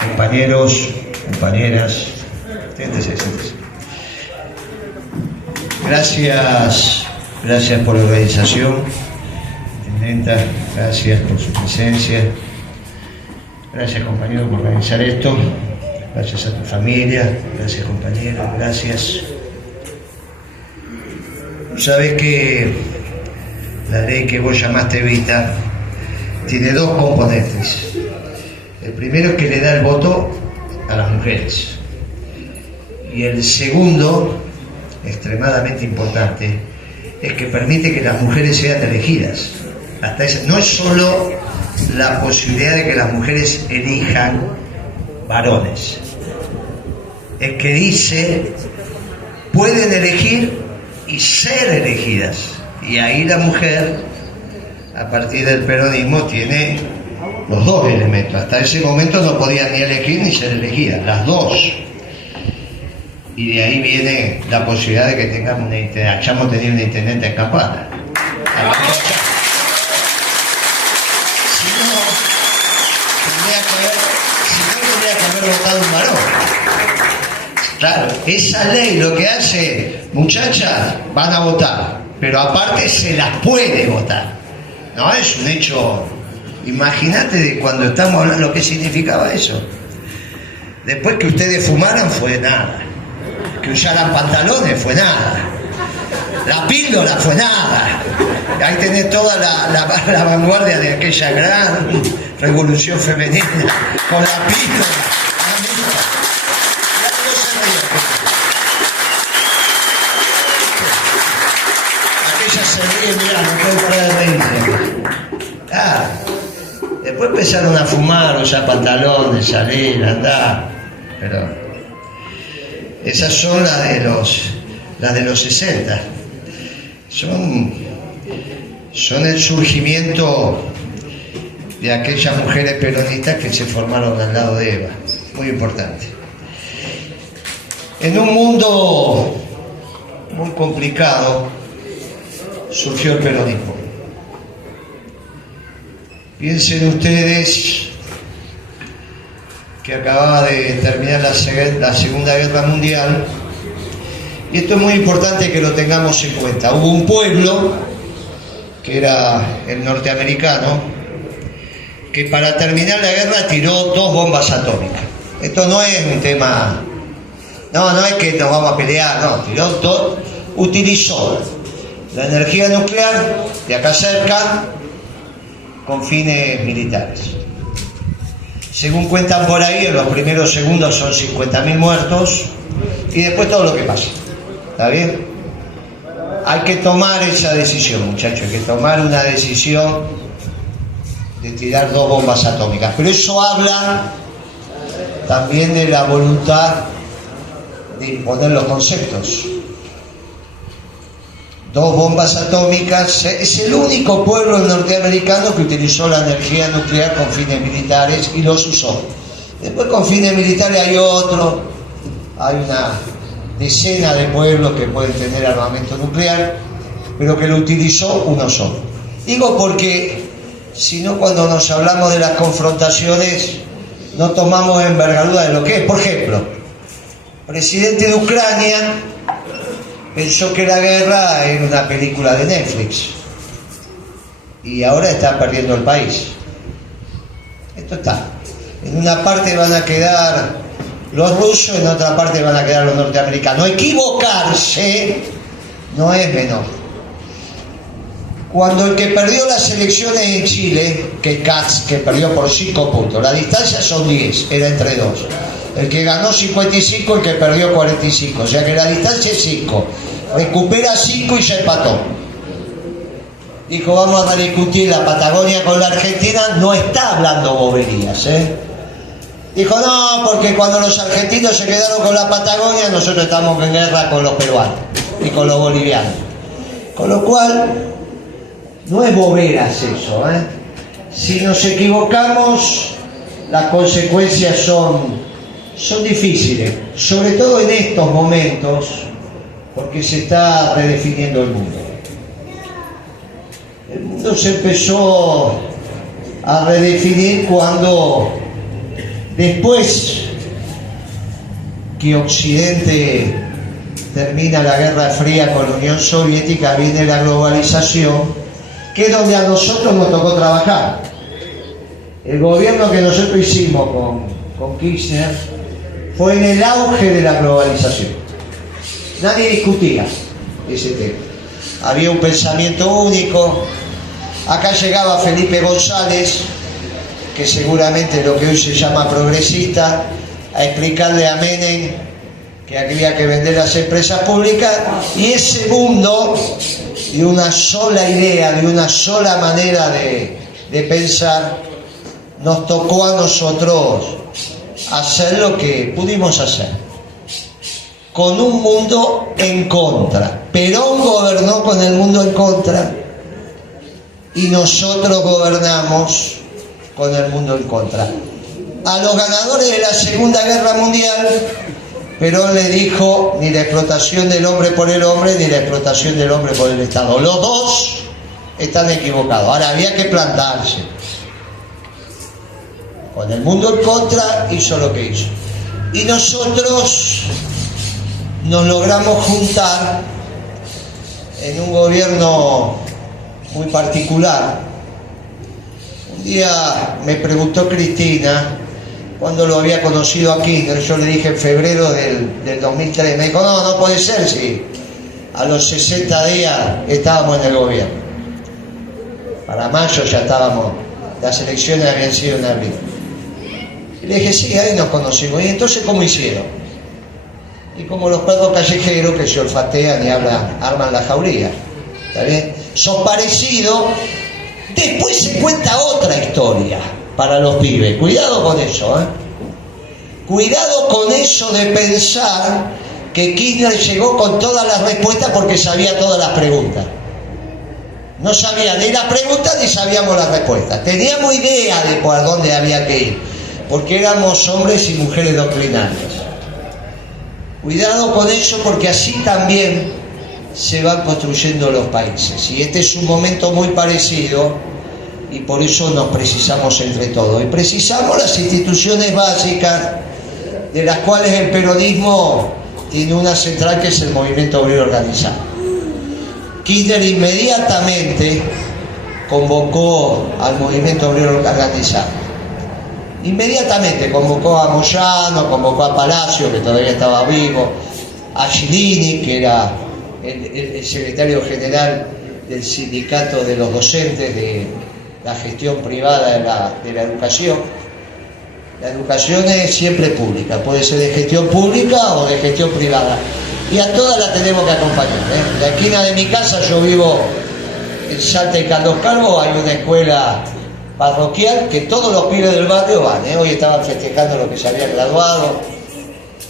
Compañeros, compañeras, siéntese. Gracias por la organización. Intendenta, gracias por su presencia. Gracias, compañero, por organizar esto. Gracias a tu familia. Gracias, compañero. Gracias. Sabes que la ley que vos llamaste Evita tiene dos componentes. El primero es que le da el voto a las mujeres. Y el segundo, extremadamente importante, es que permite que las mujeres sean elegidas. No es solo la posibilidad de que las mujeres elijan varones. Es que dice, pueden elegir y ser elegidas. Y ahí la mujer, a partir del peronismo, tiene los dos elementos. Hasta ese momento no podía ni elegir ni ser elegida, las dos. Y de ahí viene la posibilidad de que tengamos hayamos tenido una intendente en Campana. Si no, tendría que haber votado un varón. Claro, esa ley lo que hace, muchachas, van a votar, pero aparte se las puede votar. No es un hecho. Imagínate de cuando estamos hablando lo que significaba eso. Después que ustedes fumaran fue nada. Que usaran pantalones fue nada. La píldora fue nada. Ahí tenés toda la vanguardia de aquella gran revolución femenina con la píldora. Aquella se ríe, mirá, no puede parar de reírse. Después empezaron a fumar, usar pantalones, salir, andar. Pero esas son las de los 60. Son el surgimiento de aquellas mujeres peronistas que se formaron al lado de Eva. Muy importante. En un mundo muy complicado surgió el peronismo. Piensen ustedes que acababa de terminar la Segunda Guerra Mundial, y esto es muy importante que lo tengamos en cuenta. Hubo un pueblo, que era el norteamericano, que para terminar la guerra tiró 2 bombas atómicas. Esto no es un tema, no es que nos vamos a pelear, no, tiró 2, utilizó la energía nuclear de acá cerca con fines militares. Según cuentan por ahí, en los primeros segundos son 50.000 muertos y después todo lo que pasa. ¿Está bien? Hay que tomar esa decisión, muchachos, hay que tomar una decisión de tirar 2 bombas atómicas. Pero eso habla también de la voluntad de imponer los conceptos. 2 bombas atómicas, es el único pueblo norteamericano que utilizó la energía nuclear con fines militares y los usó. Después con fines militares hay una decena de pueblos que pueden tener armamento nuclear, pero que lo utilizó uno solo. Digo porque si no, cuando nos hablamos de las confrontaciones no tomamos envergadura de lo que es. Por ejemplo, el presidente de Ucrania pensó que la guerra era una película de Netflix y ahora está perdiendo el país. Esto está. En una parte van a quedar los rusos, en otra parte van a quedar los norteamericanos. Equivocarse no es menor. Cuando el que perdió las elecciones en Chile, que es Katz, que perdió por 5 puntos, la distancia son 10, era entre 2. El que ganó 55, el que perdió 45, o sea que la distancia es 5. Recupera 5 y se empató. Dijo, vamos a discutir la Patagonia con la Argentina, no está hablando boberías, Dijo, no, porque cuando los argentinos se quedaron con la Patagonia, nosotros estamos en guerra con los peruanos y con los bolivianos. Con lo cual, no es boberas eso, Si nos equivocamos, las consecuencias son son difíciles, sobre todo en estos momentos, porque se está redefiniendo el mundo. El mundo se empezó a redefinir cuando, después que Occidente termina la Guerra Fría con la Unión Soviética, viene la globalización, que es donde a nosotros nos tocó trabajar. El gobierno que nosotros hicimos con Kirchner fue en el auge de la globalización. Nadie discutía ese tema. Había un pensamiento único. Acá llegaba Felipe González, que seguramente es lo que hoy se llama progresista, a explicarle a Menem que había que vender las empresas públicas, y ese mundo de una sola idea, de una sola manera de pensar, nos tocó a nosotros hacer lo que pudimos hacer, con un mundo en contra. Perón gobernó con el mundo en contra y nosotros gobernamos con el mundo en contra. A los ganadores de la Segunda Guerra Mundial, Perón le dijo: ni la explotación del hombre por el hombre, ni la explotación del hombre por el Estado. Los dos están equivocados. Ahora había que plantarse. Con el mundo en contra hizo lo que hizo. Y nosotros nos logramos juntar en un gobierno muy particular. Un día me preguntó Cristina cuando lo había conocido a Kirchner. Yo le dije en febrero del 2003. Me dijo: no puede ser, si a los 60 días estábamos en el gobierno. Para mayo ya estábamos, las elecciones habían sido en abril. Y le dije: sí, ahí nos conocimos. ¿Y entonces cómo hicieron? Y como los perros callejeros que se olfatean y arman la jauría. ¿Está bien? Son parecidos. Después se cuenta otra historia para los pibes. Cuidado con eso, ¿eh? Cuidado con eso de pensar que Kirchner llegó con todas las respuestas porque sabía todas las preguntas. No sabía ni las preguntas ni sabíamos las respuestas. Teníamos idea de por dónde había que ir, porque éramos hombres y mujeres doctrinarios. Cuidado con eso, porque así también se van construyendo los países. Y este es un momento muy parecido, y por eso nos precisamos entre todos. Y precisamos las instituciones básicas, de las cuales el peronismo tiene una central, que es el movimiento obrero organizado. Kirchner inmediatamente convocó al movimiento obrero organizado. Inmediatamente convocó a Moyano, convocó a Palacio, que todavía estaba vivo, a Gilini, que era el secretario general del sindicato de los docentes de la gestión privada de la educación. La educación es siempre pública, puede ser de gestión pública o de gestión privada, y a todas las tenemos que acompañar, ¿eh? En la esquina de mi casa, yo vivo en Salta y Carlos Calvo, hay una escuela parroquial que todos los pibes del barrio van, ¿eh? Hoy estaban festejando los que se habían graduado,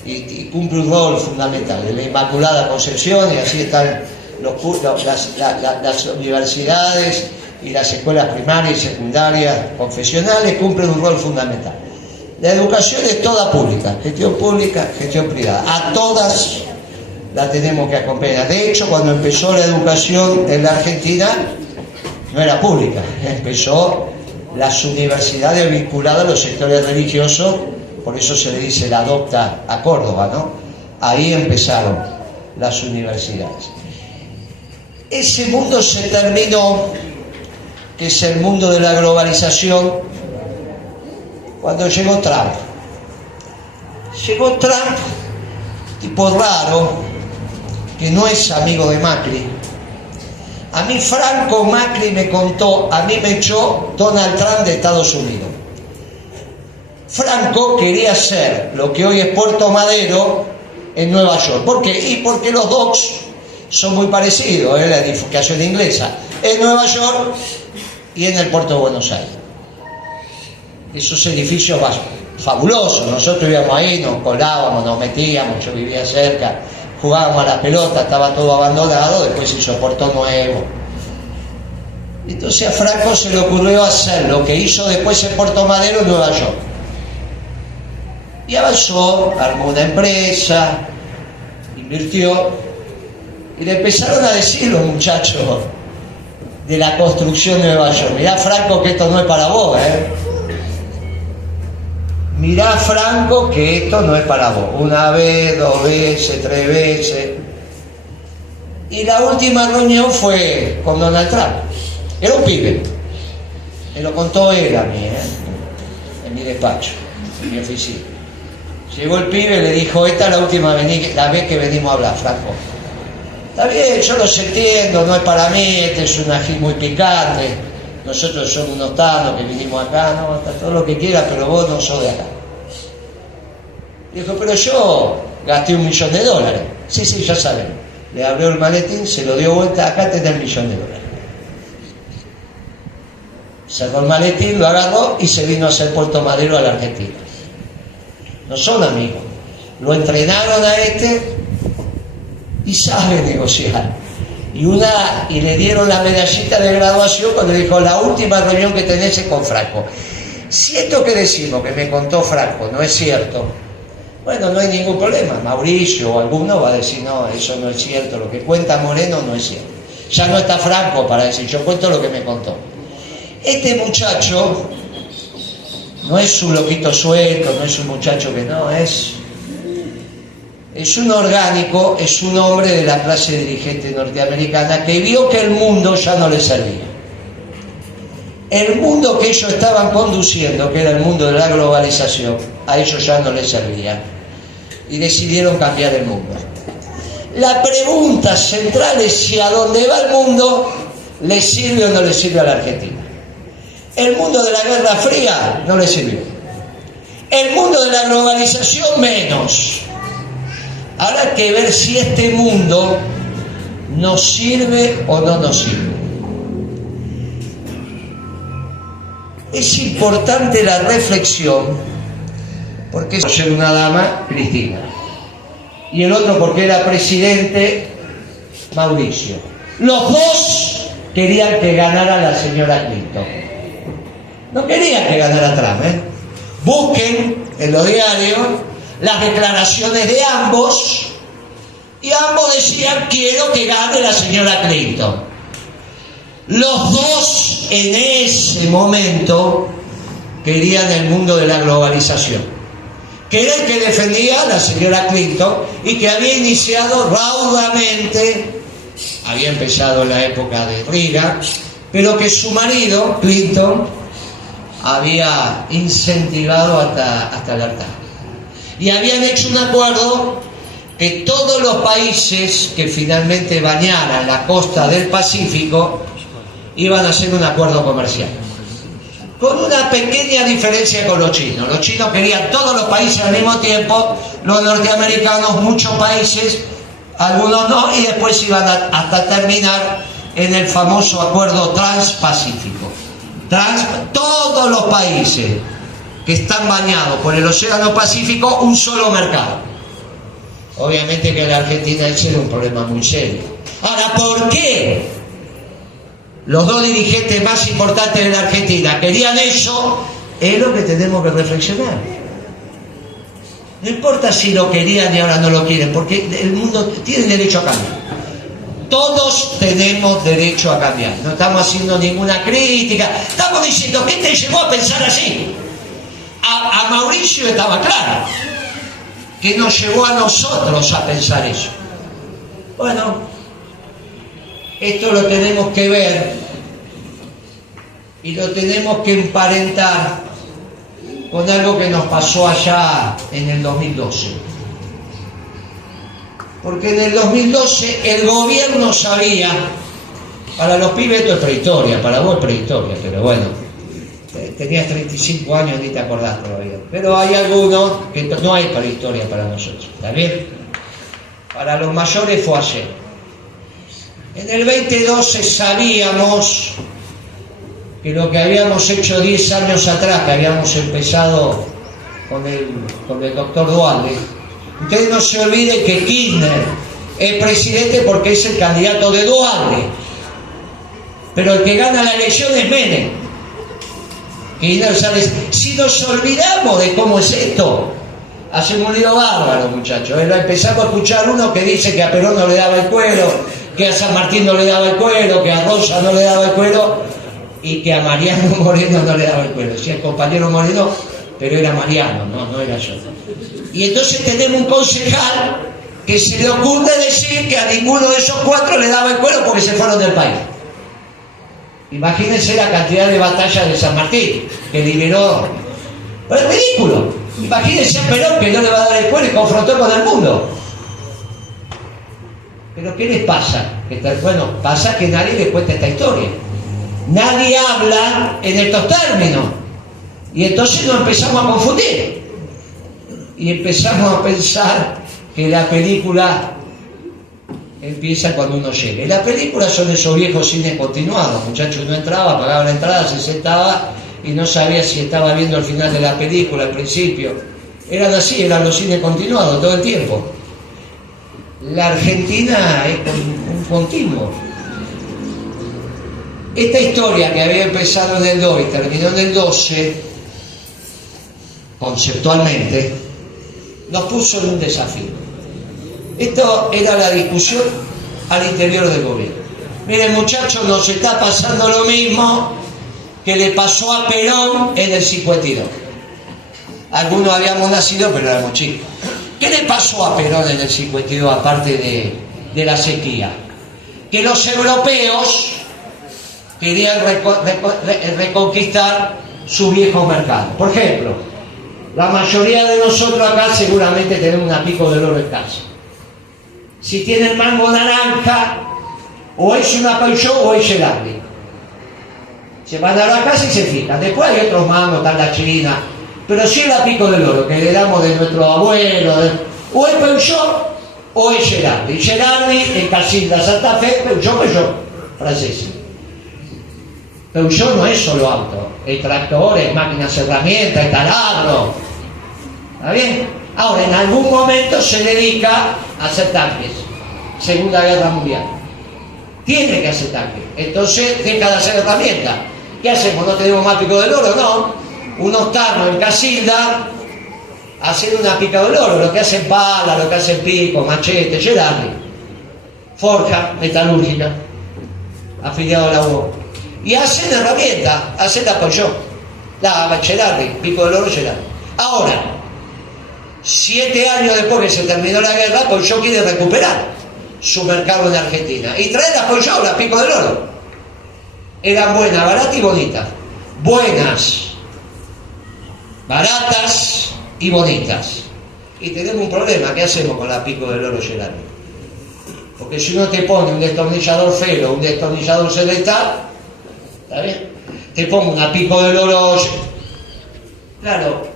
y cumple un rol fundamental, de la Inmaculada Concepción, y así están las universidades y las escuelas primarias y secundarias confesionales, cumplen un rol fundamental. La educación es toda pública, gestión privada. A todas las tenemos que acompañar. De hecho, cuando empezó la educación en la Argentina, no era pública, empezó las universidades vinculadas a los sectores religiosos, por eso se le dice la docta a Córdoba, ¿no? Ahí empezaron las universidades. Ese mundo se terminó, que es el mundo de la globalización, cuando llegó Trump. Llegó Trump, tipo raro, que no es amigo de Macri. A mí Franco Macri me contó, a mí me echó Donald Trump de Estados Unidos. Franco quería hacer lo que hoy es Puerto Madero en Nueva York. ¿Por qué? Y porque los docks son muy parecidos, la edificación inglesa en Nueva York y en el puerto de Buenos Aires. Esos edificios fabulosos, nosotros íbamos ahí, nos colábamos, nos metíamos, yo vivía cerca, jugábamos a la pelota, estaba todo abandonado, después se hizo Puerto Nuevo. Entonces a Franco se le ocurrió hacer lo que hizo después en Puerto Madero en Nueva York. Y avanzó, armó una empresa, invirtió, y le empezaron a decir los muchachos de la construcción de Nueva York: mirá, Franco, que esto no es para vos, mirá, Franco, que esto no es para vos. Una vez, 2 veces, 3 veces. Y la última reunión fue con Donald Trump. Era un pibe. Me lo contó él a mí, en mi despacho, en mi oficina. Llegó el pibe y le dijo: esta es la última la vez que venimos a hablar, Franco. Está bien, yo los entiendo, no es para mí, este es un ají muy picante. Nosotros somos unos tanos que vinimos acá, no, hasta todo lo que quieras, pero vos no sos de acá. Dijo: pero yo gasté $1 millón. Sí, ya saben. Le abrió el maletín, se lo dio vuelta: acá tenés $1 millón. Cerró el maletín, lo agarró y se vino a hacer Puerto Madero a la Argentina. No son amigos. Lo entrenaron a este y sabe negociar. Y le dieron la medallita de graduación cuando le dijo: la última reunión que tenés es con Franco. Si esto que decimos, que me contó Franco, no es cierto, bueno, no hay ningún problema. Mauricio o alguno va a decir: no, eso no es cierto, lo que cuenta Moreno no es cierto. Ya no está Franco para decir: yo cuento lo que me contó. Este muchacho no es un loquito suelto, no es un muchacho que no, es un orgánico, es un hombre de la clase dirigente norteamericana que vio que el mundo ya no le servía. El mundo que ellos estaban conduciendo, que era el mundo de la globalización, a ellos ya no les servía. Y decidieron cambiar el mundo. La pregunta central es si a dónde va el mundo le sirve o no le sirve a la Argentina. El mundo de la Guerra Fría no le sirvió. El mundo de la globalización menos. Habrá que ver si este mundo nos sirve o no nos sirve. Es importante la reflexión, porque es una dama, Cristina, y el otro porque era presidente, Mauricio. Los dos querían que ganara la señora Clinton. No querían que ganara Trump, Busquen en los diarios las declaraciones de ambos, y ambos decían: quiero que gane la señora Clinton. Los dos en ese momento querían el mundo de la globalización, que era el que defendía a la señora Clinton y que había iniciado raudamente, había empezado en la época de Reagan, pero que su marido, Clinton, había incentivado hasta el hartazgo. Y habían hecho un acuerdo que todos los países que finalmente bañaran la costa del Pacífico iban a hacer un acuerdo comercial. Con una pequeña diferencia con los chinos. Los chinos querían todos los países al mismo tiempo, los norteamericanos muchos países, algunos no, y después iban hasta terminar en el famoso acuerdo transpacífico. Todos los países que están bañados por el Océano Pacífico, un solo mercado. Obviamente que en la Argentina ese era un problema muy serio. Ahora, ¿por qué los dos dirigentes más importantes de la Argentina querían eso? Es lo que tenemos que reflexionar. No importa si lo querían y ahora no lo quieren, porque el mundo tiene derecho a cambiar. Todos tenemos derecho a cambiar. No estamos haciendo ninguna crítica. Estamos diciendo: ¿qué te llevó a pensar así? A Mauricio estaba claro que nos llevó a nosotros a pensar eso. Bueno, esto lo tenemos que ver y lo tenemos que emparentar con algo que nos pasó allá en el 2012. Porque en el 2012 el gobierno sabía, para los pibes esto es prehistoria, para vos es prehistoria, pero bueno, tenías 35 años, ni te acordás todavía. Pero hay algunos que no hay prehistoria para nosotros, ¿está bien? Para los mayores fue ayer. En el 2012 sabíamos que lo que habíamos hecho 10 años atrás, que habíamos empezado con el doctor Duhalde. Ustedes no se olviden que Kirchner es presidente porque es el candidato de Duhalde, pero el que gana la elección es Menem. Kirchner, ¿sabes? Si nos olvidamos de cómo es esto, hacemos un lío bárbaro, muchachos. Empezamos a escuchar uno que dice que a Perón no le daba el cuero, que a San Martín no le daba el cuero, que a Rosa no le daba el cuero y que a Mariano Moreno no le daba el cuero. Decía el compañero Moreno, pero era Mariano, no era yo. Y entonces tenemos un concejal que se le ocurre decir que a ninguno de esos cuatro le daba el cuero porque se fueron del país. Imagínense la cantidad de batallas de San Martín, que liberó. Pero es ridículo. Imagínense a Perón que no le va a dar el cuero y confrontó con el mundo. Pero ¿qué les pasa? Bueno, pasa que nadie les cuenta esta historia. Nadie habla en estos términos. Y entonces nos empezamos a confundir. Y empezamos a pensar que la película empieza cuando uno llegue. La película son esos viejos cines continuados. Muchachos, uno entraba, pagaba la entrada, se sentaba y no sabía si estaba viendo el final de la película, al principio. Eran así, eran los cines continuados todo el tiempo. La Argentina es un continuo. Esta historia que había empezado en el 2 y terminó en el 12, conceptualmente, nos puso en un desafío. Esto era la discusión al interior del gobierno. Miren, muchachos, nos está pasando lo mismo que le pasó a Perón en el 52. Algunos habíamos nacido, pero éramos chicos. ¿Qué le pasó a Perón en el 52, aparte de la sequía? Que los europeos querían reconquistar su viejo mercado. Por ejemplo, la mayoría de nosotros acá seguramente tenemos una Pico del Oro en casa. Si tienen mango naranja, o es una Peugeot o es Gerardi. Se van a la casa y se fijan. Después hay otros mangos, está la China. Pero si es la Pico del Oro, que heredamos de nuestro abuelo, o es Peugeot o es Gerardi. Gerardi en Casilda, Santa Fe, Peugeot, francés. Peugeot no es solo auto, es tractores, máquinas, herramientas, es taladro. ¿Está bien? Ahora, en algún momento se dedica a hacer tanques. Segunda Guerra Mundial. Tiene que hacer tanques. Entonces deja de hacer herramientas. ¿Qué hacemos? ¿No tenemos más Pico del Oro? No. Unos tarnos en Casilda hacen una Pico del Oro. Lo que hacen pala, lo que hacen pico, machete, Gerardi. Forja metalúrgica. Afiliado a la UO. Y hacen herramientas. Hacen la Peugeot. La Gerardi. Pico del Oro, Gerardi. Ahora, 7 años después que se terminó la guerra, Peugeot quiere recuperar su mercado en Argentina y trae las Peugeot, las Pico del Oro. Eran buenas, baratas y bonitas. Buenas, baratas y bonitas. Y tenemos un problema. ¿Qué hacemos con la Pico del Oro, Gerardi? Porque si uno te pone un destornillador Felo, un destornillador Celestal, ¿está bien? Te pongo una Pico del Oro. Claro,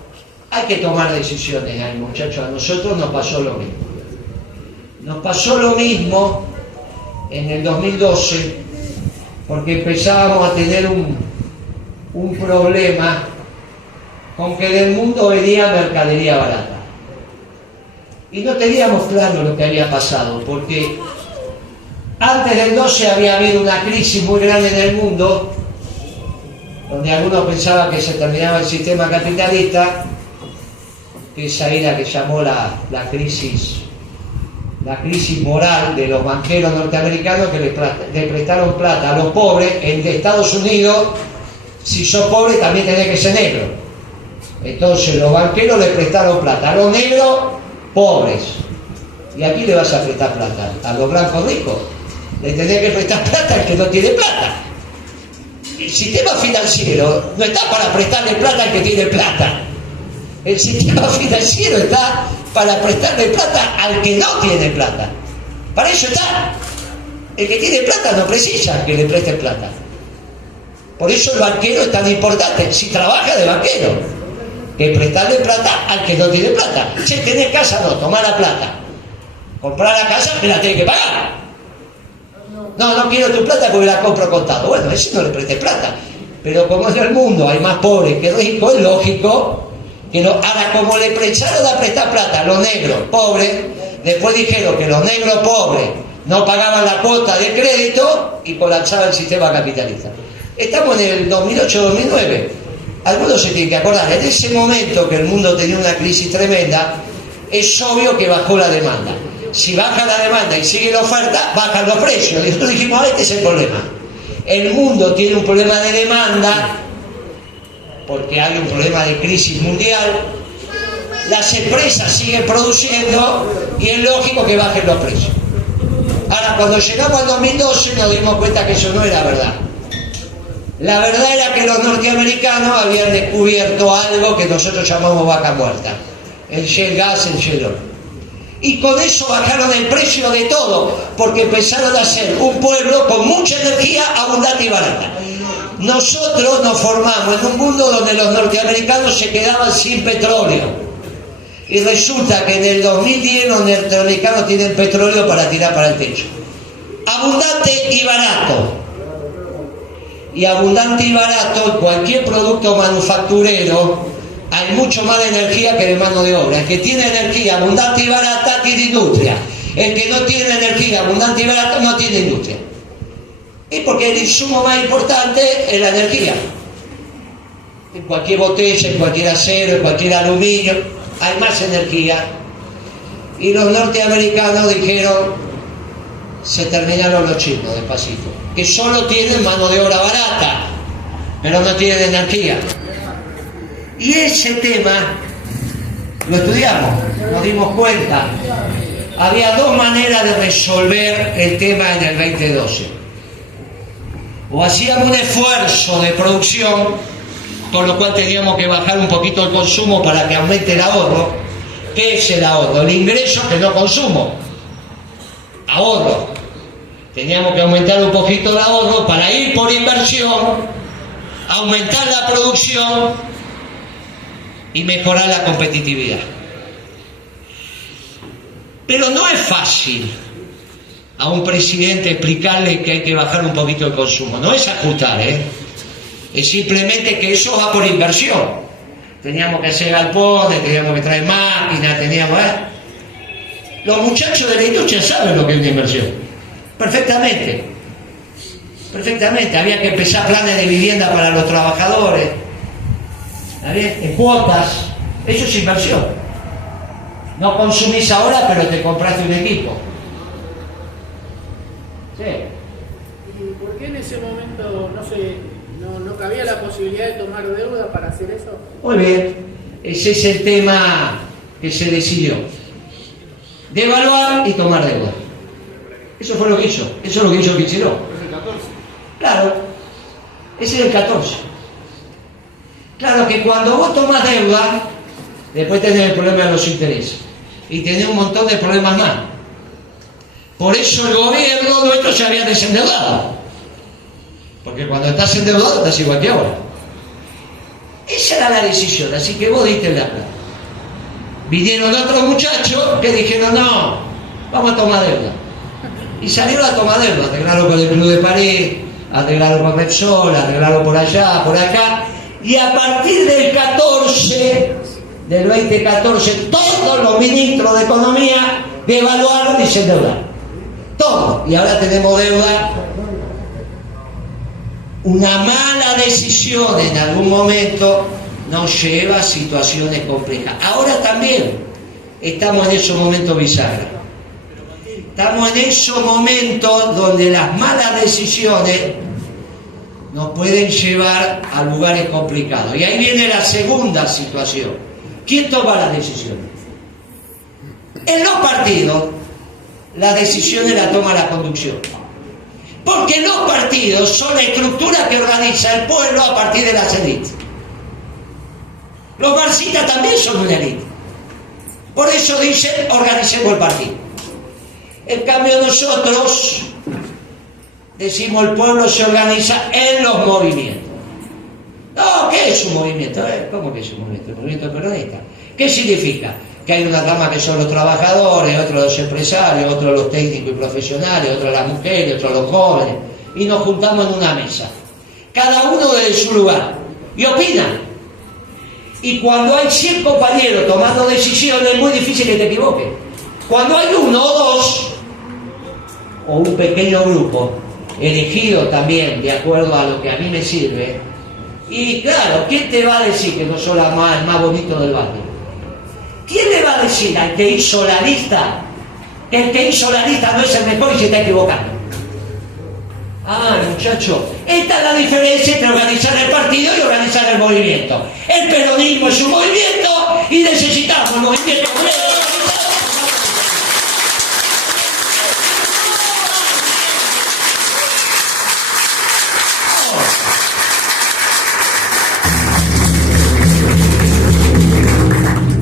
hay que tomar decisiones ahí, muchachos. A nosotros nos pasó lo mismo. Nos pasó lo mismo en el 2012, porque empezábamos a tener un problema con que del mundo venía mercadería barata. Y no teníamos claro lo que había pasado, porque antes del 12 había habido una crisis muy grande en el mundo, donde algunos pensaban que se terminaba el sistema capitalista, que esa era que llamó la crisis moral de los banqueros norteamericanos que le prestaron plata a los pobres. En Estados Unidos, si sos pobre también tenés que ser negro. Entonces los banqueros le prestaron plata a los negros pobres. ¿Y a quién le vas a prestar plata? A los blancos ricos. Le tenés que prestar plata al que no tiene plata. El sistema financiero no está para prestarle plata al que tiene plata. El sistema financiero está para prestarle plata al que no tiene plata. Para eso está. El que tiene plata no precisa que le presten plata. Por eso el banquero es tan importante. Si trabaja de banquero, que prestarle plata al que no tiene plata. Si tenés casa, no, tomá la plata. Comprar la casa, me la tenés que pagar. No quiero tu plata porque la compro contado. Bueno, a ese no le prestes plata. Pero como en el mundo hay más pobres que ricos, es lógico que no. Ahora, como le echaron a prestar plata a los negros pobres, después dijeron que los negros pobres no pagaban la cuota de crédito y colapsaba el sistema capitalista. Estamos en el 2008-2009. algunos se tienen que acordar, en ese momento que el mundo tenía una crisis tremenda, es obvio que bajó la demanda. Si baja la demanda y sigue la oferta, bajan los precios. Y nosotros dijimos, este es el problema. El mundo tiene un problema de demanda, porque hay un problema de crisis mundial. Las empresas siguen produciendo y es lógico que bajen los precios. Ahora, cuando llegamos al 2012 nos dimos cuenta que eso no era verdad. La verdad era que los norteamericanos habían descubierto algo que nosotros llamamos vaca muerta, el shale gas, el shale oil. Y con eso bajaron el precio de todo, porque empezaron a ser un pueblo con mucha energía, abundante y barata. Nosotros nos formamos en un mundo donde los norteamericanos se quedaban sin petróleo. Y resulta que en el 2010 los norteamericanos tienen petróleo para tirar para el techo. Abundante y barato. Y abundante y barato, en cualquier producto manufacturero, hay mucho más de energía que de mano de obra. El que tiene energía abundante y barata tiene industria. El que no tiene energía abundante y barata no tiene industria. Y porque el insumo más importante es la energía. En cualquier botella, en cualquier acero, en cualquier aluminio, hay más energía. Y los norteamericanos dijeron, se terminaron los chinos despacito, que solo tienen mano de obra barata, pero no tienen energía. Y ese tema lo estudiamos, nos dimos cuenta. Había dos maneras de resolver el tema en el 2012. O hacíamos un esfuerzo de producción, con lo cual teníamos que bajar un poquito el consumo para que aumente el ahorro. ¿Qué es el ahorro? El ingreso que no consumo. Ahorro. Teníamos que aumentar un poquito el ahorro para ir por inversión, aumentar la producción y mejorar la competitividad. Pero no es fácil a un presidente explicarle que hay que bajar un poquito el consumo. No es ajustar, es simplemente que eso va por inversión. Teníamos que hacer galpones, teníamos que traer máquinas, teníamos... Los muchachos de la industria saben lo que es una inversión. Perfectamente. Perfectamente. Había que empezar planes de vivienda para los trabajadores. ¿Está bien? En cuotas. Eso es inversión. No consumís ahora, pero te compraste un equipo. Sí. ¿Y por qué en ese momento no cabía la posibilidad de tomar deuda para hacer eso? Muy bien. Ese es el tema que se decidió. Devaluar y tomar deuda. Eso fue lo que hizo. Eso es lo que hizo Kicillof. ¿Es el 14? Claro. Ese es el 14. Claro que cuando vos tomás deuda, después tenés el problema de los intereses. Y tenés un montón de problemas más. Por eso el gobierno nuestro se había desendeudado. Porque cuando estás endeudado estás igual que ahora. Esa era la decisión, así que vos diste la plata. Vinieron otros muchachos que dijeron, no, vamos a tomar deuda. Y salieron a tomar deuda, arreglarlo con el Club de París, arreglarlo con Repsol, arreglarlo por allá, por acá. Y a partir del 14, del 2014, todos los ministros de Economía devaluaron y se endeudaron. Todos. Y ahora tenemos deuda. Una mala decisión en algún momento nos lleva a situaciones complejas. Ahora también estamos en esos momentos bisagra. Estamos en esos momentos donde las malas decisiones nos pueden llevar a lugares complicados. Y ahí viene la segunda situación. ¿Quién toma las decisiones? En los partidos, las decisiones las toma la conducción. Porque los partidos son la estructura que organiza el pueblo a partir de las élites. Los marxistas también son una élite. Por eso dicen, organicemos el partido. En cambio nosotros decimos, el pueblo se organiza en los movimientos. No, ¿qué es un movimiento? ¿Cómo que es un movimiento? El movimiento peronista. ¿Qué significa? Que hay una rama que son los trabajadores, otros los empresarios, otros los técnicos y profesionales, otros las mujeres, otros los jóvenes, y nos juntamos en una mesa, cada uno desde su lugar, y opinan. Y cuando hay 100 compañeros tomando decisiones, es muy difícil que te equivoques. Cuando hay uno o dos, o un pequeño grupo, elegido también de acuerdo a lo que a mí me sirve, Y claro, ¿quién te va a decir que no sos el más bonito del barrio? ¿Quién le va a decir al que hizo la lista que el que hizo la lista no es el mejor y se está equivocando? Ah, muchacho, esta es la diferencia entre organizar el partido y organizar el movimiento. El peronismo es un movimiento y necesitamos un movimiento obrero.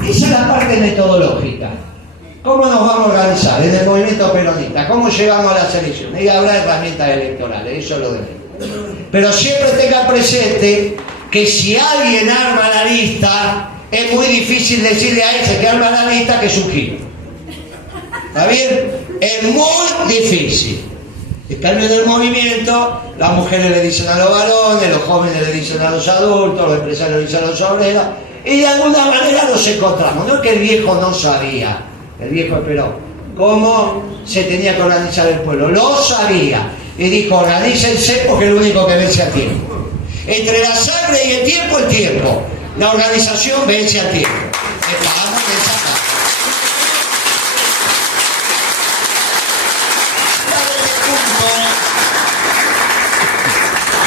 Esa es la parte metodológica. ¿Cómo nos vamos a organizar en el movimiento peronista? ¿Cómo llegamos a las elecciones? Y habrá herramientas electorales, eso lo debe. Pero siempre tenga presente que si alguien arma la lista, es muy difícil decirle a ese que arma la lista que es un giro. ¿Está bien? Es muy difícil. En cambio, en el movimiento, las mujeres le dicen a los varones, los jóvenes le dicen a los adultos, los empresarios le dicen a los obreros, y de alguna manera nos encontramos. No es que el viejo no sabía, el viejo Perón, cómo se tenía que organizar el pueblo. Lo sabía y dijo: organícense porque es lo único que vence al tiempo. Entre la sangre y el tiempo. La organización vence al tiempo.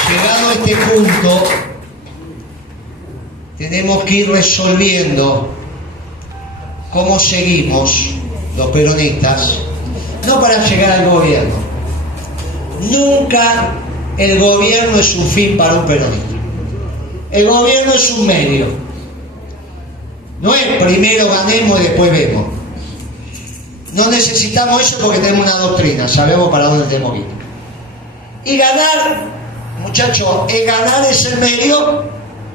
Llegado a este punto, tenemos que ir resolviendo cómo seguimos los peronistas, no para llegar al gobierno. Nunca el gobierno es un fin para un peronista. El gobierno es un medio. No es primero ganemos y después vemos. No necesitamos eso porque tenemos una doctrina, sabemos para dónde tenemos que ir. Y ganar, muchachos, ganar es el medio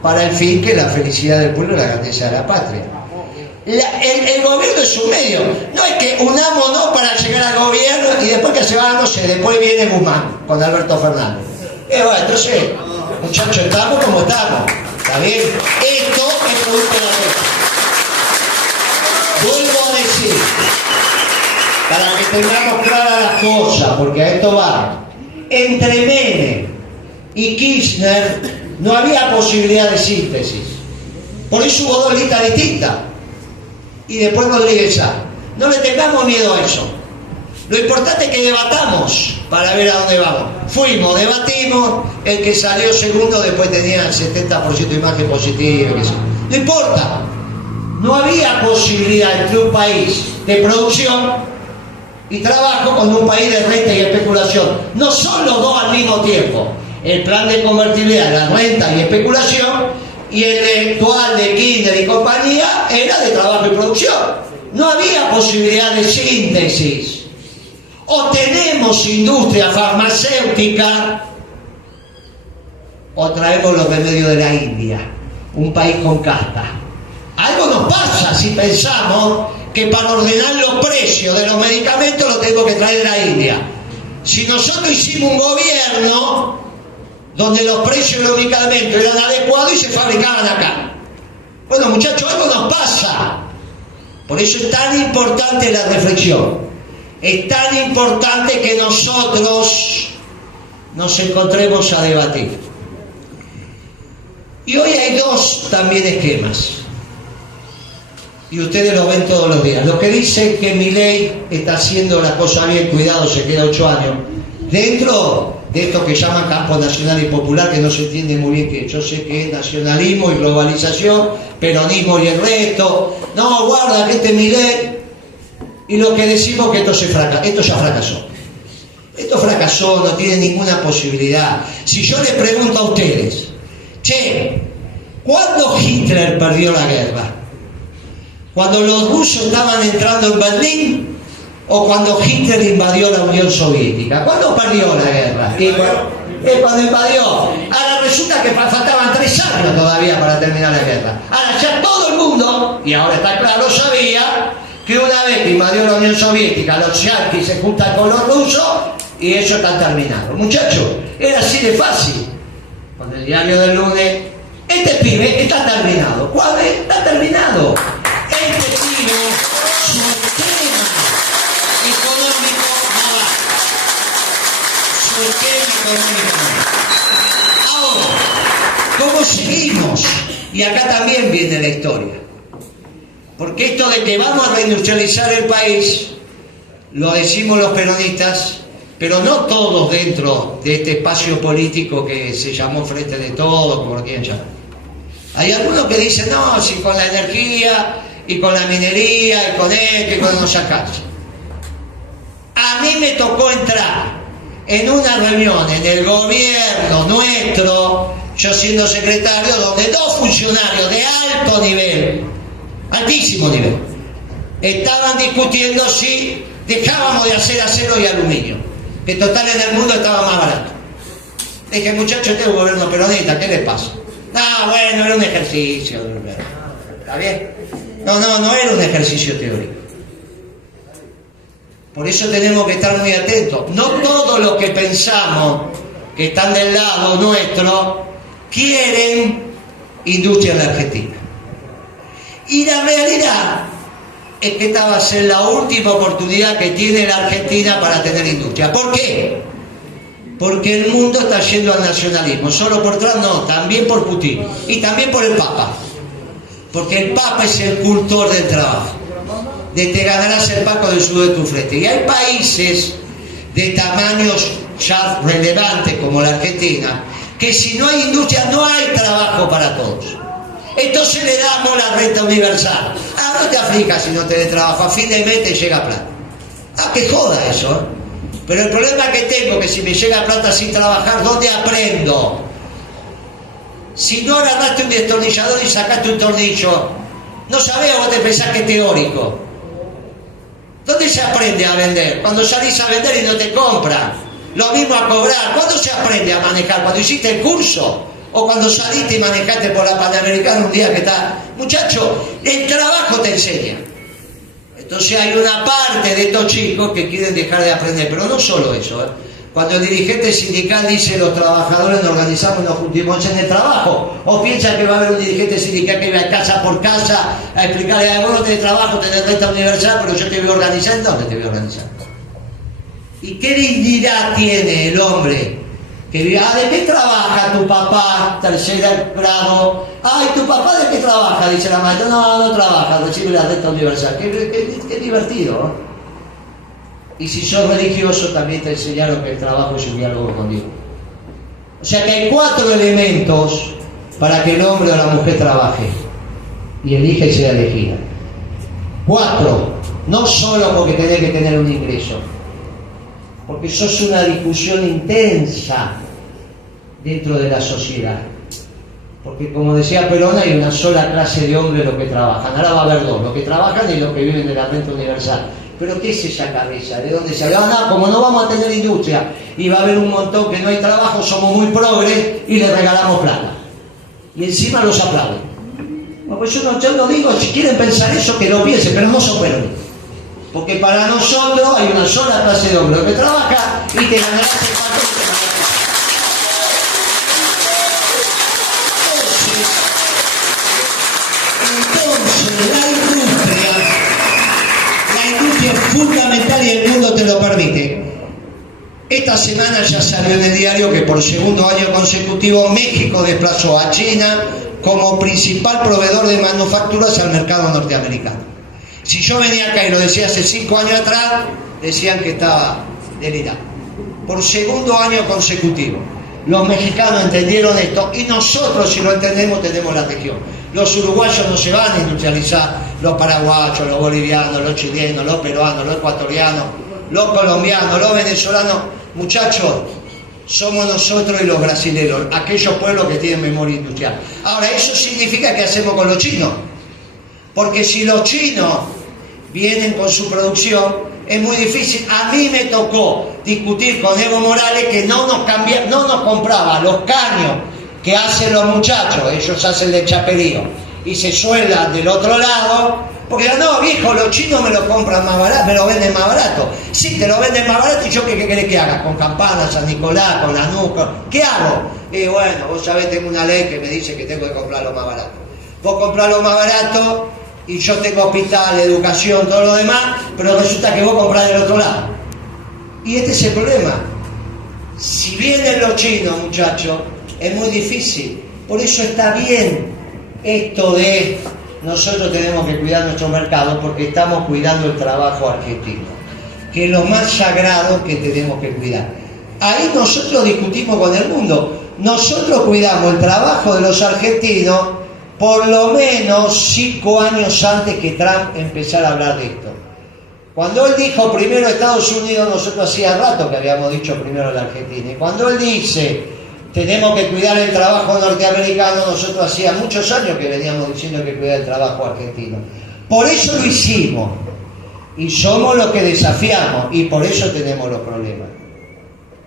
para el fin, que es la felicidad del pueblo y la grandeza de la patria. El gobierno es un medio. No es que unámonos para llegar al gobierno y después que se va, no sé, después viene Guzmán con Alberto Fernández. Bueno, entonces, muchachos, estamos como estamos. ¿Está bien? Esto es producto de la guerra. Vuelvo a decir, para que tengamos claras las cosas, porque a esto va. Entre Menem y Kirchner no había posibilidad de síntesis. Por eso hubo dos listas distintas. Y después Rodríguez Sá. No le tengamos miedo a eso. Lo importante es que debatamos para ver a dónde vamos. Fuimos, debatimos, el que salió segundo después tenía el 70% de imagen positiva. No importa. No había posibilidad entre un país de producción y trabajo con un país de renta y especulación. No son los dos al mismo tiempo. El plan de convertibilidad, la renta y especulación, y el actual de Kirchner y compañía era de trabajo y producción. No había posibilidad de síntesis. O tenemos industria farmacéutica o traemos los remedios de la India, un país con casta. Algo nos pasa si pensamos que para ordenar los precios de los medicamentos los tenemos que traer de la India. Si nosotros hicimos un gobierno donde los precios de los medicamentos eran adecuados y se fabricaban acá. Bueno, muchachos, algo nos pasa. Por eso es tan importante la reflexión. Es tan importante que nosotros nos encontremos a debatir. Y hoy hay dos también esquemas. Y ustedes lo ven todos los días. Los que dicen que Milei está haciendo la cosa bien, cuidado, se queda 8 años. Dentro de esto que llaman campo nacional y popular, que no se entiende muy bien qué. Yo sé que es nacionalismo y globalización, peronismo y el resto. No, guarda que este Milei. Y lo que decimos que esto ya fracasó. Esto fracasó, no tiene ninguna posibilidad. Si yo le pregunto a ustedes, che, ¿cuándo Hitler perdió la guerra? ¿Cuando los rusos estaban entrando en Berlín o cuando Hitler invadió la Unión Soviética? ¿Cuándo perdió la guerra? Cuando invadió. Ahora resulta que faltaban 3 años todavía para terminar la guerra. Ahora ya todo el mundo, y ahora está claro, sabía que una vez que invadió la Unión Soviética, los yanquis se juntan con los rusos y eso está terminado. Muchachos, era así de fácil. Con el diario del lunes, este pibe está terminado. ¿Cuál es? Está terminado. Este pibe, su esquema económico no va. Su esquema económico no va. Ahora, ¿cómo seguimos. Y acá también viene la historia. Porque esto de que vamos a reindustrializar el país, lo decimos los peronistas, pero no todos dentro de este espacio político que se llamó Frente de Todos, como lo quieran llamar. Hay algunos que dicen, no, si con la energía y con la minería y con esto y con no sacarse. A mí me tocó entrar en una reunión en el gobierno nuestro, yo siendo secretario, donde dos funcionarios de alto nivel, altísimo nivel, estaban discutiendo si dejábamos de hacer acero y aluminio, que total en el mundo estaba más barato. Dije, muchachos, este es un gobierno peronista, ¿qué les pasa? Ah, bueno, era un ejercicio. ¿Está bien? No era un ejercicio teórico. Por eso tenemos que estar muy atentos. No todos los que pensamos que están del lado nuestro quieren industria en la Argentina. Y la realidad es que esta va a ser la última oportunidad que tiene la Argentina para tener industria. ¿Por qué? Porque el mundo está yendo al nacionalismo. Solo por Trump no, también por Putin. Y también por el Papa. Porque el Papa es el cultor del trabajo. De te ganarás el paco del sudor de tu frente. Y hay países de tamaños ya relevantes como la Argentina, que si no hay industria no hay trabajo para todos. Entonces le damos la renta universal. Ah, no te aflicas si no tenés trabajo, a fin de mes te llega plata. Ah, que joda eso, ¿eh? Pero el problema que tengo es que si me llega plata sin trabajar, ¿dónde aprendo? Si no agarraste un destornillador y sacaste un tornillo, no sabés, vos te pensás que es teórico. ¿Dónde se aprende a vender? Cuando salís a vender y no te compran. Lo mismo a cobrar. ¿Cuándo se aprende a manejar? ¿Cuando hiciste el curso? ¿O cuando saliste y manejaste por la Panamericana un día que está? Muchacho, el trabajo te enseña. Entonces hay una parte de estos chicos que quieren dejar de aprender. Pero no solo eso, ¿eh? Cuando el dirigente sindical dice los trabajadores nos organizamos y nos juntamos en el trabajo, o piensa que va a haber un dirigente sindical que va casa por casa a explicarle, vos no tenés trabajo, tenés renta universal, pero yo te voy a organizar. ¿Dónde te voy a organizar? ¿Y qué dignidad tiene el hombre que diga, ¿de qué trabaja tu papá? Tercer grado. Ay, ¿tu papá de qué trabaja? Dice la maestra. No trabaja, recibe la renta universal. Qué divertido, ¿no? Y si sos religioso también te enseñaron que el trabajo es un diálogo con Dios. O sea que hay 4 elementos para que el hombre o la mujer trabaje y elige y sea elegida. 4, no solo porque tenés que tener un ingreso, porque eso es una discusión intensa dentro de la sociedad. Porque como decía Perón, hay una sola clase de hombres los que trabajan. Ahora va a haber 2, los que trabajan y los que viven de la renta universal. ¿Pero qué es esa cabeza? ¿De dónde sale? No, como no vamos a tener industria y va a haber un montón que no hay trabajo, somos muy progres y les regalamos plata. Y encima los aplauden. Bueno, pues yo no digo, si quieren pensar eso, que lo piensen, pero no son peronistas. Porque para nosotros hay una sola clase de hombres que trabaja y te ganarás el pato que te ganarás. Es fundamental y el mundo te lo permite. Esta semana ya salió en el diario que por segundo año consecutivo México desplazó a China como principal proveedor de manufacturas al mercado norteamericano. Si yo venía acá y lo decía hace 5 años atrás, decían que estaba delirando. Por segundo año consecutivo. Los mexicanos entendieron esto y nosotros, si lo entendemos, tenemos la región. Los uruguayos no se van a industrializar, los paraguayos, los bolivianos, los chilenos, los peruanos, los ecuatorianos, los colombianos, los venezolanos. Muchachos, somos nosotros y los brasileños, aquellos pueblos que tienen memoria industrial. Ahora, ¿eso significa qué hacemos con los chinos? Porque si los chinos vienen con su producción, es muy difícil. A mí me tocó discutir con Evo Morales que no nos compraba los caños que hacen los muchachos, ellos hacen de chaperío y se sueldan del otro lado, porque no, viejo, los chinos me lo compran más barato, me lo venden más barato. Sí, te lo venden más barato y yo qué querés que haga, con Campana, San Nicolás, con Lanús, ¿qué hago? Y bueno, vos sabés, tengo una ley que me dice que tengo que comprarlo más barato. Vos comprarlo más barato y yo tengo hospital, educación, todo lo demás, pero resulta que vos comprás del otro lado. Y este es el problema. Si vienen los chinos, muchachos, es muy difícil Por eso está bien esto de nosotros tenemos que cuidar nuestro mercado, porque estamos cuidando el trabajo argentino, que es lo más sagrado que tenemos que cuidar. Ahí nosotros discutimos con el mundo. Nosotros cuidamos el trabajo de los argentinos por lo menos 5 años antes que Trump empezara a hablar de esto. Cuando él dijo primero Estados Unidos, nosotros hacía rato que habíamos dicho primero la Argentina. Y cuando él dice tenemos que cuidar el trabajo norteamericano, nosotros hacía muchos años que veníamos diciendo que cuidar el trabajo argentino. Por eso lo hicimos. Y somos los que desafiamos. Y por eso tenemos los problemas.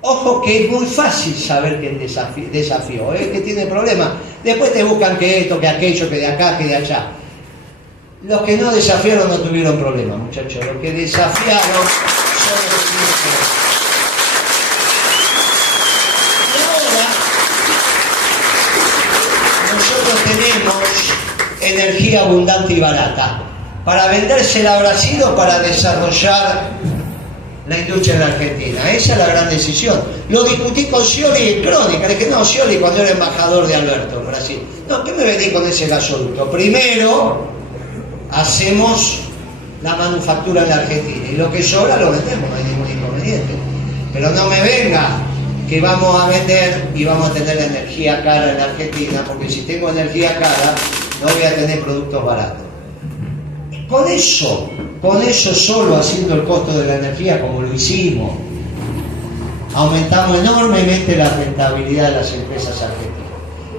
Ojo que es muy fácil saber quién desafió, que tiene problemas. Después te buscan que esto, que aquello, que de acá, que de allá. Los que no desafiaron no tuvieron problemas, muchachos. Los que desafiaron son los que tuvieron problemas. Y ahora nosotros tenemos energía abundante y barata para vendérsela a Brasil o para desarrollar la industria en la Argentina. Esa es la gran decisión. Lo discutí con Scioli en Crónica. Le dije, no, Scioli cuando era embajador de Alberto en Brasil. No, ¿qué me venís con ese gasoducto? Primero, hacemos la manufactura en la Argentina. Y lo que sobra lo vendemos, no hay ningún inconveniente. Pero no me venga que vamos a vender y vamos a tener la energía cara en la Argentina, porque si tengo energía cara, no voy a tener productos baratos. Con eso solo, haciendo el costo de la energía como lo hicimos, aumentamos enormemente la rentabilidad de las empresas argentinas.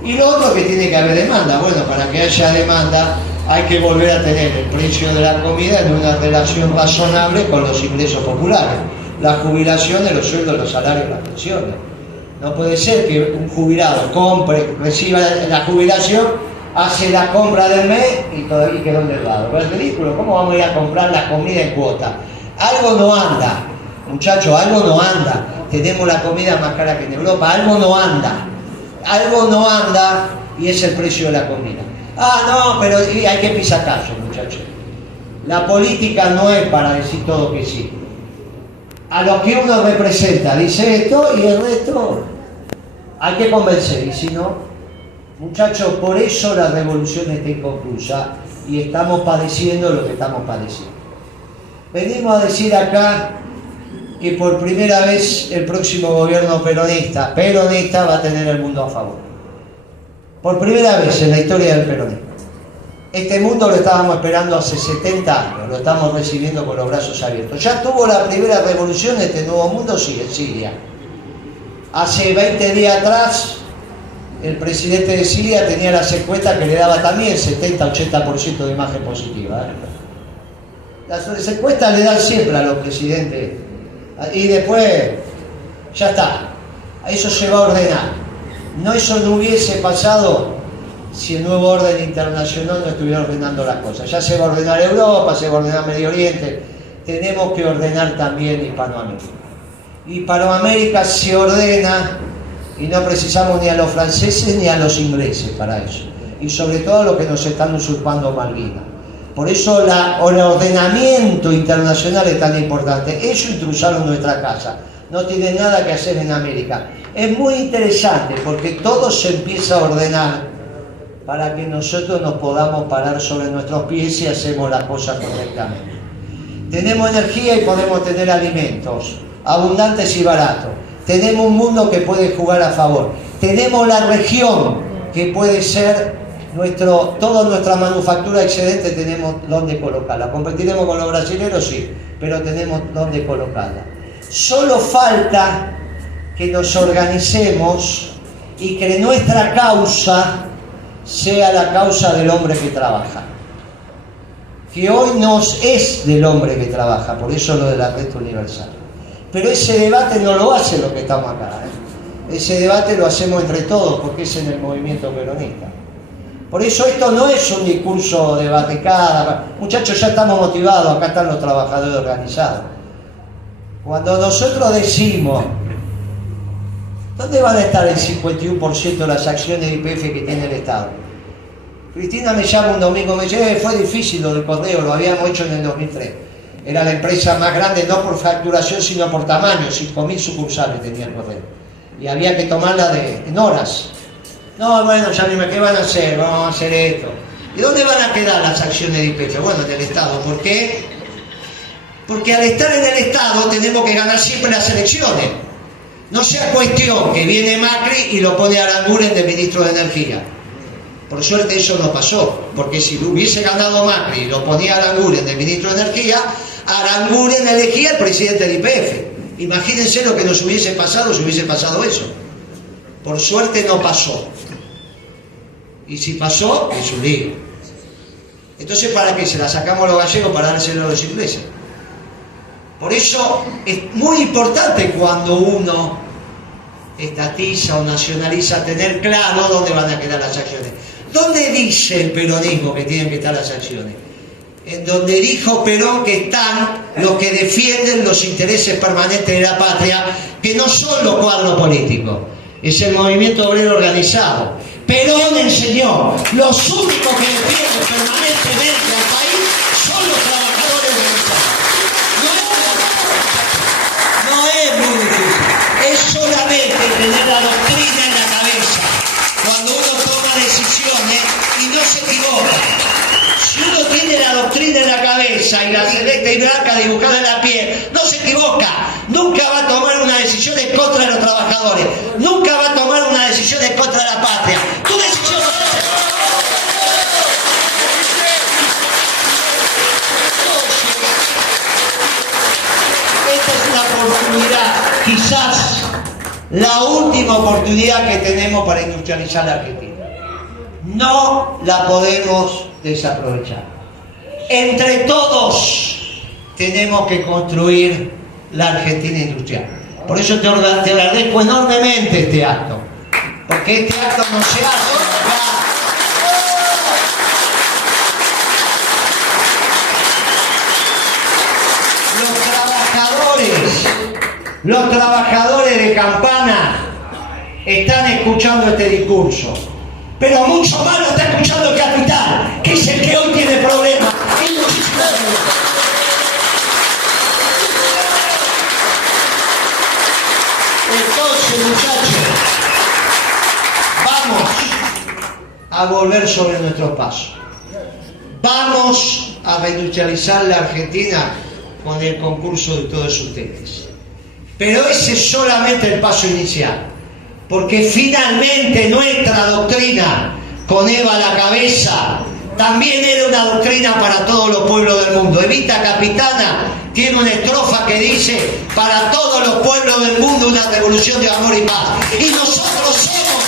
Y lo otro que tiene que haber demanda. Bueno, para que haya demanda hay que volver a tener el precio de la comida en una relación razonable con los ingresos populares. La jubilación, los sueldos, los salarios, las pensiones. No puede ser que un jubilado reciba la jubilación, hace la compra del mes y quedó endeudado. Es ridículo. ¿Cómo vamos a ir a comprar la comida en cuota? Algo no anda, muchachos, algo no anda. Tenemos la comida más cara que en Europa, algo no anda. Algo no anda y es el precio de la comida. No, pero hay que pisar callo, muchachos. La política no es para decir todo que sí. A lo que uno representa dice esto y el resto hay que convencer, y si no, muchachos, por eso la revolución está inconclusa y estamos padeciendo lo que estamos padeciendo. Venimos a decir acá que por primera vez el próximo gobierno peronista va a tener el mundo a favor. Por primera vez en la historia del peronismo. Este mundo lo estábamos esperando hace 70 años, lo estamos recibiendo con los brazos abiertos. Ya tuvo la primera revolución de este nuevo mundo, sí, en Siria. Hace 20 días atrás, el presidente de Siria tenía las encuestas que le daba también 70-80% de imagen positiva. Las encuestas le dan siempre a los presidentes. Y después, ya está. Eso se va a ordenar. Eso no hubiese pasado si el nuevo orden internacional no estuviera ordenando las cosas. Ya se va a ordenar Europa, se va a ordenar Medio Oriente. Tenemos que ordenar también Hispanoamérica. Hispanoamérica se ordena y no precisamos ni a los franceses ni a los ingleses para eso. Y sobre todo a los que nos están usurpando Malvinas. Por eso el ordenamiento internacional es tan importante. Ellos intrusaron nuestra casa. No tienen nada que hacer en América. Es muy interesante porque todo se empieza a ordenar para que nosotros nos podamos parar sobre nuestros pies y hacemos las cosas correctamente. Tenemos energía y podemos tener alimentos abundantes y baratos. Tenemos un mundo que puede jugar a favor. Tenemos la región que puede ser toda nuestra manufactura excedente, tenemos dónde colocarla. ¿Competiremos con los brasileños? Sí, pero tenemos dónde colocarla. Solo falta que nos organicemos y que nuestra causa sea la causa del hombre que trabaja. Que hoy no es del hombre que trabaja, por eso lo de la renta universal. Pero ese debate no lo hace los que estamos acá. Ese debate lo hacemos entre todos porque es en el movimiento peronista. Por eso esto no es un discurso de barricada. Muchachos, ya estamos motivados, acá están los trabajadores organizados. Cuando nosotros decimos, ¿dónde van a estar el 51% de las acciones de YPF que tiene el Estado? Cristina me llama un domingo, me dice, fue difícil lo del Correo, lo habíamos hecho en el 2003. Era la empresa más grande, no por facturación, sino por tamaño, 5.000 sucursales tenía el Correo. Y había que tomarla en horas. No, bueno, ya ni me, ¿qué van a hacer? Vamos a hacer esto. ¿Y dónde van a quedar las acciones de YPF? Bueno, en el Estado. ¿Por qué? Porque al estar en el Estado tenemos que ganar siempre las elecciones. No sea cuestión que viene Macri y lo pone a Aranguren de ministro de Energía. Por suerte eso no pasó, porque si hubiese ganado Macri y lo ponía a Aranguren de ministro de Energía, Aranguren elegía al presidente de YPF. Imagínense lo que nos hubiese pasado si hubiese pasado eso. Por suerte no pasó. Y si pasó, es un lío. Entonces, ¿para qué? Se la sacamos a los gallegos para dárselo a los ingleses. Por eso es muy importante cuando uno estatiza o nacionaliza tener claro dónde van a quedar las acciones. ¿Dónde dice el peronismo que tienen que estar las acciones? En donde dijo Perón que están los que defienden los intereses permanentes de la patria, que no son los cuadros políticos, es el movimiento obrero organizado. Perón enseñó, los únicos que defienden permanentemente al país son los trabajadores organizados. No es muy difícil, es solamente tener la doctrina en la cabeza cuando uno toma decisiones y no se equivoca. Si uno tiene la doctrina en la cabeza y la celeste y blanca dibujada en la piel, no se equivoca. Nunca va a tomar una decisión en contra de los trabajadores. Nunca va a tomar una decisión en contra de la patria. Tu decisión no es esa. Esta es una oportunidad, quizás la última oportunidad que tenemos para industrializar la Argentina. No la podemos desaprovechar. Entre todos tenemos que construir la Argentina industrial. Por eso te agradezco enormemente este acto, porque este acto no se hace acá. Los trabajadores de Campana están escuchando este discurso, pero mucho más lo está escuchando el capital, que es el que hoy tiene problemas. Entonces, muchachos, vamos a volver sobre nuestros pasos. Vamos a reindustrializar la Argentina con el concurso de todos ustedes. Pero ese es solamente el paso inicial, porque finalmente nuestra doctrina, con Eva a la cabeza, también era una doctrina para todos los pueblos del mundo. Evita Capitana tiene una estrofa que dice: para todos los pueblos del mundo una revolución de amor y paz. Y nosotros somos